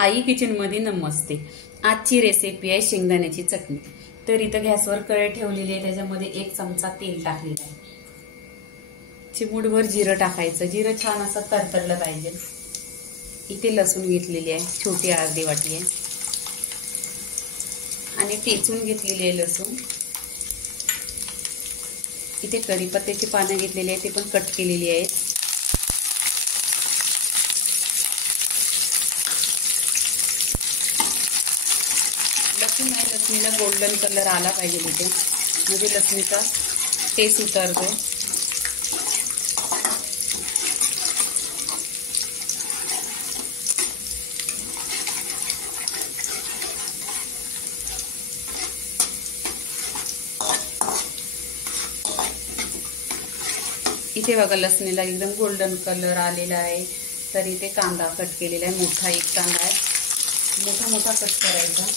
आई kitchen मध्ये नमस्ते। आजची recipe आहे शेंगदाण्याची चटणी। तर इथं गॅसवर कढई ठेवलेली आहे, त्याच्यामध्ये 1 चमचा तेल टाकलेलं आहे। चिमूटभर जिरं टाकायचं, जिरं छान असं तरतरलं पाहिजे। इथे लसूण घेतलेली आहे, छोटी अर्धी वाटी आहे आणि टेचून घेतलेली आहे लसूण। इथे कढीपत्त्याची पानं घेतलेली आहे, ते पण कट केलेली आहेत। लसणीला गोल्डन कलर आला पाहिजे इथे, म्हणजे लसणीचा टेस्ट उतरतो। इथे बघा लसणीला एकदम गोल्डन कलर आलेला आहे। तर इथे कांदा कट केलेला आहे, मोठा 1 कांदा आहे, मोठा मोठा कट करायचा।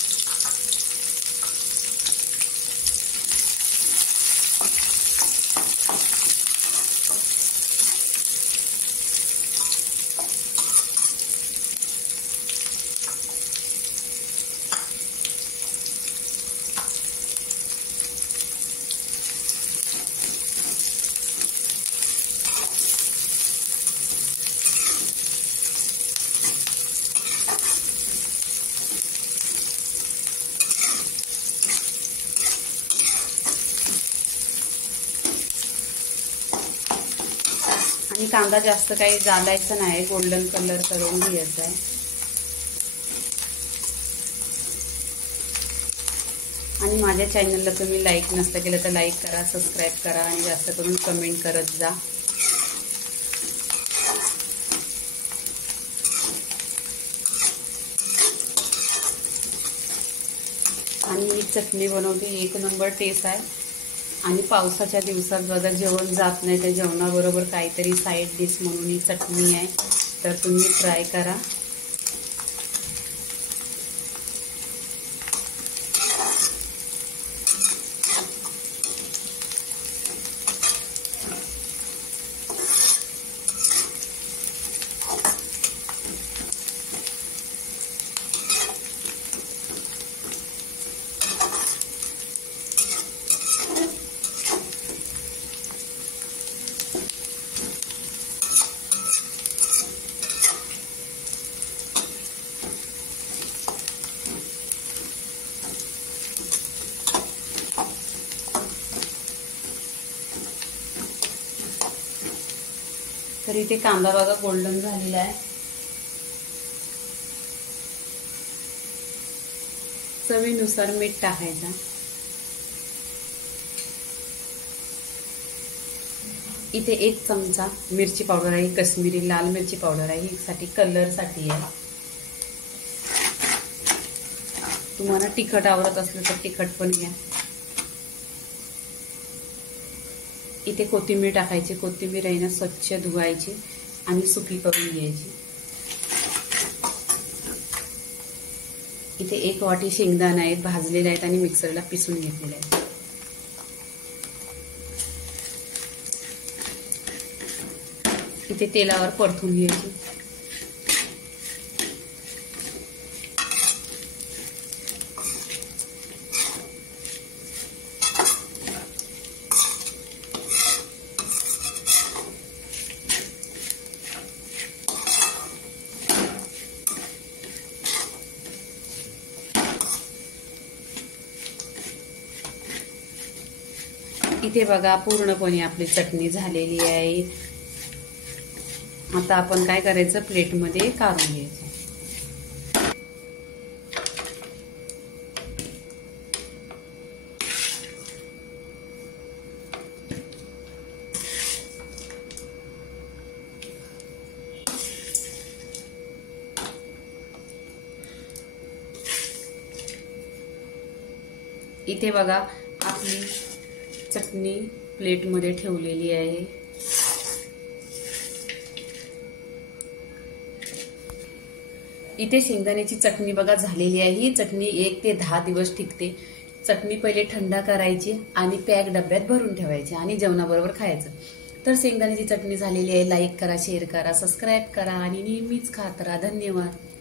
आणि कांदा जास्त काही जाळायचा नाही, गोल्डन कलर करून घ्यायचा आहे। आणि माझ्या चॅनलला तुम्ही लाईक नसतं केलं तर लाईक करा, सबस्क्राईब करा आणि जास्त करून कमेंट करत जा। आणि ही चटणी बनवते 1 नंबर टेस्ट आहे। आणि पावसाच्या दिवसात बघा जेवण जात नाही, त्या जेवणाबरोबर काहीतरी साईड डिश म्हणून ही चटणी आहे, तर तुम्ही ट्राय करा। तर इथे कांदा बघा गोल्डन झालेला आहे। चवीनुसार मीठ टाकायचं। इथे 1 चमचा मिरची पावडर आहे, काश्मीरी लाल मिरची पावडर आहे, ही साठी कलर साठी आहे। तुम्हाला तिखट आवडत असलं तर तिखट पण घ्या। इथे कोथिंबीर टाकायची, कोथिंबीर आहे ना स्वच्छ धुवायची आणि सुकी करून घ्यायची। इथे 1 वाटी शेंगदाणे आहेत, भाजलेले आहेत आणि मिक्सरला पिसून घेतलेले आहेत। इथे तेलावर परतून घ्यायची। इथे बघा पूर्णपणे आपली चटणी झालेली आहे। आता आपण काय करायचं, प्लेटमध्ये काढून घ्यायचं। इथे बघा आपली चटणी प्लेटमध्ये ठेवलेली आहे। इथे शेंगदाण्याची चटणी बघा झालेली आहे। ही चटणी 1 ते 10 दिवस टिकते। चटणी पहिले थंड करायची आणि पॅक डब्यात भरून ठेवायची आणि जेवणाबरोबर खायचं। तर शेंगदाण्याची चटणी झालेली आहे. लाईक करा, शेअर करा, सबस्क्राईब करा आणि नेहमीच खात राहा. धन्यवाद.